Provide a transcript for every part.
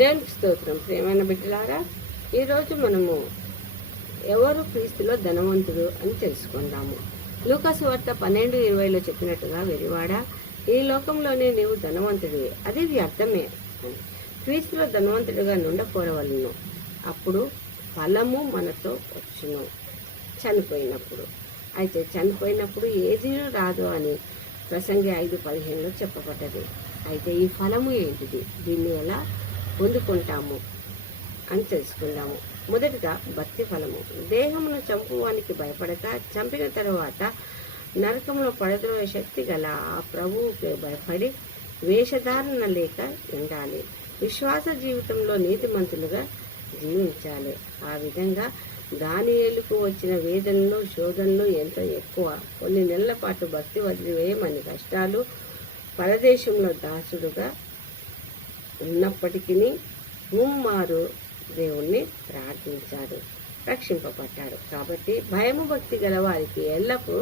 దేవునికి స్తోత్రం. ప్రియమైన బిడ్డలారా, ఈరోజు మనము ఎవరు క్రీస్తులో ధనవంతుడు అని తెలుసుకుందాము. లూకాసు వార్త 12:20 చెప్పినట్టుగా, వెరివాడా, ఈ లోకంలోనే నీవు ధనవంతుడివి, అది వ్యర్థమే. క్రీస్తులో ధనవంతుడిగా నుండకోరవలను, అప్పుడు ఫలము మనతో వచ్చును. చనిపోయినప్పుడు అయితే చనిపోయినప్పుడు ఏదీ రాదు అని ప్రసంగి 5:15 చెప్పబడ్డది. అయితే ఈ ఫలము ఏంటిది, దీన్ని ఎలా పొందుకుంటాము అని తెలుసుకుందాము. మొదటిగా భక్తి ఫలము. దేహమును చంపువానికి భయపడక, చంపిన తరువాత నరకంలో పడద్రోయే శక్తి గల ఆ ప్రభువుకి భయపడి వేషధారణ లేక ఉండాలి. విశ్వాస జీవితంలో నీతిమంతులుగా జీవించాలి. ఆ విధంగా దానియేలుకు వచ్చిన వేదనలు, శోధనలు ఎంతో ఎక్కువ. కొన్ని నెలల పాటు భక్తి వదిలివేయమని కష్టాలు, పరదేశంలో దాసుడుగా ఉన్నప్పటికీ ముమ్మారు దేవుణ్ణి ప్రార్థించాడు, రక్షింపబడ్డాడు. కాబట్టి భయము భక్తి గల వారికి ఎల్లప్పుడూ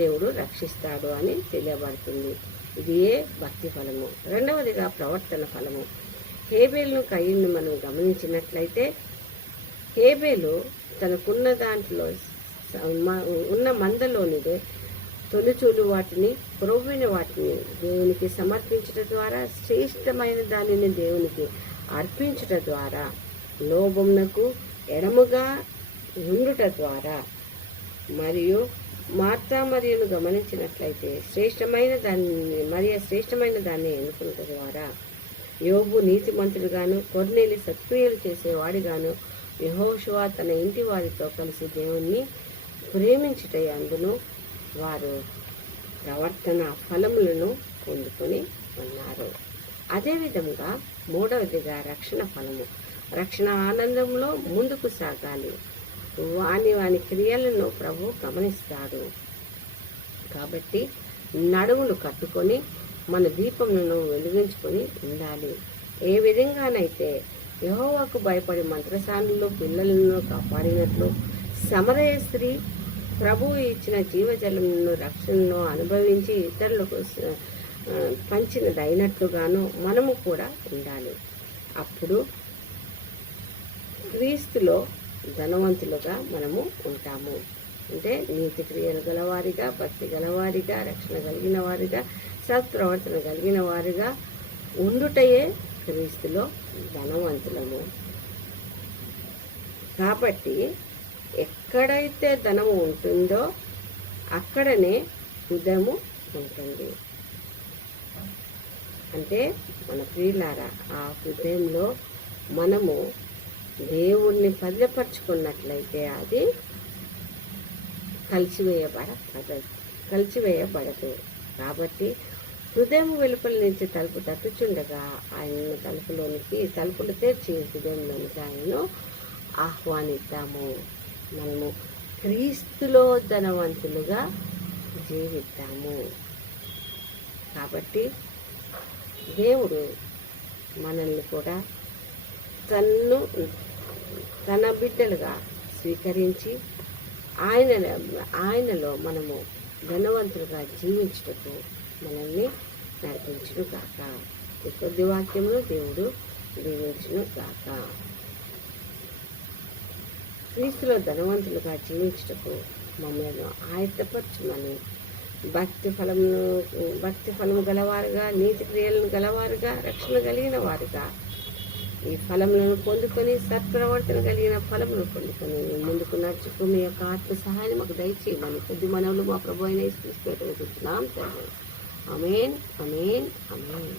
దేవుడు రక్షిస్తాడు అని తెలియబడుతుంది. ఇది భక్తి ఫలము. రెండవదిగా ప్రవర్తన ఫలము. హేబేలును కయీనును మనం గమనించినట్లయితే, హేబేలు తనకున్న దాంట్లో ఉన్న మందలోనిదే తొలిచూలు వాటిని, పొరవిన వాటిని దేవునికి సమర్పించడం ద్వారా, శ్రేష్టమైన దానిని దేవునికి అర్పించటం ద్వారా, లోభమునకు ఎడముగా ఉండుట ద్వారా, మరియు మరియును గమనించినట్లయితే శ్రేష్టమైన దాన్ని ఎన్నుకున్నట ద్వారా, యోబు నీతిమంతుడుగాను, కొర్నేలి సత్క్రియలు చేసేవాడిగాను, యెహోషువ తన ఇంటి వారితో కలిసి దేవుణ్ణి ప్రేమించుటయందును వారు ప్రవర్తన ఫలములను పొందుకొని ఉన్నారు. అదేవిధంగా మూడవదిగా రక్షణ ఫలము. రక్షణ ఆనందంలో ముందుకు సాగాలి. వాని క్రియలను ప్రభు గమనిస్తాడు. కాబట్టి నడుములు కట్టుకొని మన దీపములను వెలిగించుకొని ఉండాలి. ఏ విధంగానైతే యెహోవాకు భయపడి మంత్రసానులు పిల్లలను కాపాడినట్లు, సమరయ స్త్రీ ప్రభువు ఇచ్చిన జీవజలమును, రక్షణను అనుభవించి ఇతరులకు పంచినదైనట్లుగాను మనము కూడా ఉండాలి. అప్పుడు క్రీస్తులో ధనవంతులుగా మనము ఉంటాము. అంటే నీతి క్రియలు గలవారిగా, భక్తి గలవారిగా, రక్షణ కలిగిన వారిగా, సత్ప్రవర్తన కలిగిన వారిగా ఉండుటయే క్రీస్తులో ధనవంతులము. కాబట్టి ఎక్కడైతే ధనము ఉంటుందో అక్కడనే హృదయము ఉంటుంది. అంటే మన ప్రియులారా, ఆ హృదయంలో మనము దేవుణ్ణి భద్రపరుచుకున్నట్లయితే అది కలిసివేయబడదు. కాబట్టి హృదయం వెలుపల నుంచి తలుపు తట్టుచుండగా ఆయన తలుపులు తెరిచి హృదయంలోనికి ఆయనను ఆహ్వానిద్దాము. మనము క్రీస్తులో ధనవంతులుగా జీవిద్దాము. కాబట్టి దేవుడు మనల్ని కూడా తన బిడ్డలుగా స్వీకరించి ఆయనలో మనము ధనవంతులుగా జీవించుటకు మనల్ని నడిపించును గాక. ఈ కొద్ది వాక్యమును దేవుడు దీవించును గాక. క్రీస్తులో ధనవంతులుగా జీవించుటకు మమ్మల్ని ఆయత్తపరచుమని, భక్తి ఫలము గలవారుగా, నీతి క్రియలను గలవారుగా, రక్షణ కలిగిన వారుగా ఈ ఫలములను పొందుకొని, సత్ప్రవర్తన కలిగిన ఫలములను పొందుకొని ముందుకు నడుచుకు మీ యొక్క ఆత్మ సహాయాన్ని మాకు దయచేయమని కొద్ది మనవులు మా ప్రభు అయిన యేసుక్రీస్తు పేరిట వేడుకుంటున్నాం తండ్రి. ఆమేన్, ఆమేన్, ఆమేన్.